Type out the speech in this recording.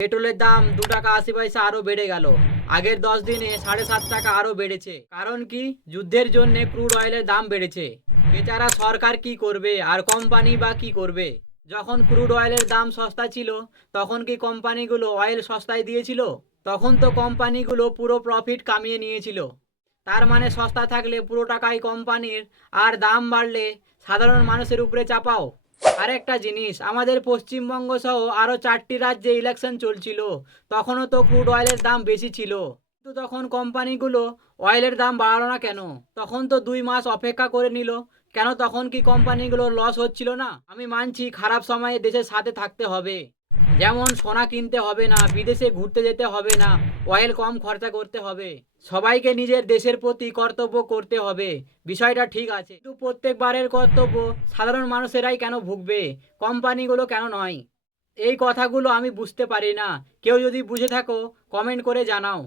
পেট্রোলের দাম 2 টাকা 80 পয়সা আরও বেড়ে গেল। আগের 10 দিনে 7.5 টাকা আরও বেড়েছে। কারণ কি? যুদ্ধের জন্য ক্রুড অয়েলের দাম বেড়েছে। বেচারা সরকার কি করবে আর কোম্পানি বা কি করবে? যখন ক্রুড অয়েলের দাম সস্তা ছিল তখন কি কোম্পানিগুলো অয়েল সস্তায় দিয়েছিল? তখন তো কোম্পানিগুলো পুরো প্রফিট কামিয়ে নিয়েছিল। তার মানে সস্তা থাকলে পুরো টাকাই কোম্পানির, আর দাম বাড়লে সাধারণ মানুষের উপরে চাপাও। আরেকটা জিনিস, আমাদের পশ্চিমবঙ্গ সহ আরও 4টি রাজ্যে ইলেকশন চলছিল, তখনও তো ক্রুড অয়েলের দাম বেশি ছিল। কিন্তু তখন কোম্পানিগুলো অয়েলের দাম বাড়ালো না কেন? তখন তো 2 মাস অপেক্ষা করে নিল। কেন? তখন কি কোম্পানিগুলোর লস হচ্ছিল না? আমি মানছি খারাপ সময়ে দেশের সাথে থাকতে হবে, যেমন সোনা কিনতে হবে না, বিদেশে ঘুরতে যেতে হবে না, অয়েল কম খরচা করতে হবে, সবাইকে নিজের দেশের প্রতি কর্তব্য করতে হবে। বিষয়টা ঠিক আছে, কিন্তু প্রত্যেকবারের কর্তব্য সাধারণ মানুষেরাই কেন ভুগবে, কোম্পানিগুলো কেন নয়? এই কথাগুলো আমি বুঝতে পারি না। কেউ যদি বুঝে থাকো কমেন্ট করে জানাও।